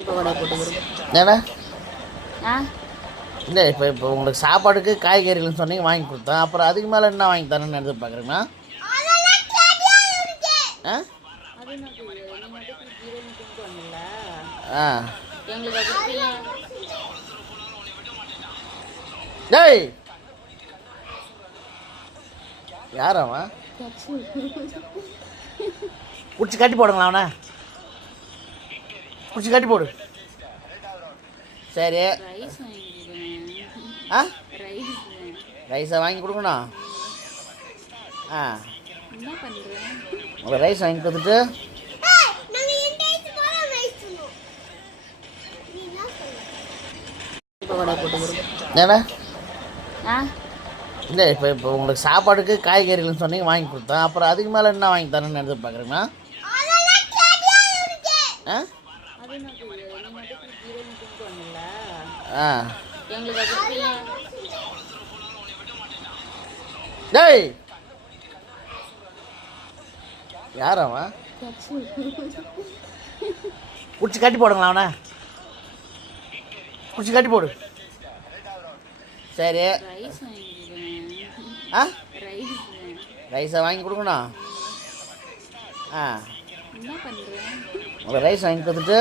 ஏன்னா ஆ இல்லை இப்போ உங்களுக்கு சாப்பாடுக்கு காய்கறிகள்னு சொன்னீங்க வாங்கி கொடுத்தேன். அப்புறம் அதுக்கு மேலே என்ன வாங்கி தரேன்னு எதிர்பார்க்குறீங்களா? ஆ அது எனக்கு நீங்கள் மட்டும் பிரியாணி கொண்டு வந்தல ஆ எங்களுக்கு அது டேய் யார் அவன்? பிடிச்சி கட்டி போடுங்களா அவனை? பிடிச்சி கட்டி போடு. சரி. ரைஸ் வாங்கிக்கிறேன். ஆ ரைஸ் ரைஸை வாங்கி கொடுக்கணும். ஆ என்ன பண்ணுறேன்? உங்கள் ரைஸ் வாங்கி கொடுத்துட்டு ஏன்னா ஆ இல்லை இப்போ உங்களுக்கு சாப்பாடுக்கு காய்கறிகள்னு சொன்னீங்க வாங்கி கொடுத்தேன். அப்புறம் அதுக்கு மேலே என்ன வாங்கி தரேன்னு எதிர்பார்க்குறீங்களா? ஆ அது எனக்கு நீங்கள் மட்டும் பிரியாணி கொண்டு வந்தல ஆ எங்களுக்கு அது டேய் யார் அவன்? பிடிச்சி கட்டி போடுங்களா அவனை? பிடிச்சி கட்டி போடு. சரி. ரைஸ் வாங்கிக்கிறேன். ஆ ரைஸ் ரைஸை வாங்கி கொடுக்கணும். ஆ என்ன பண்ணுறேன்? உங்கள் ரைஸ் வாங்கி கொடுத்துட்டு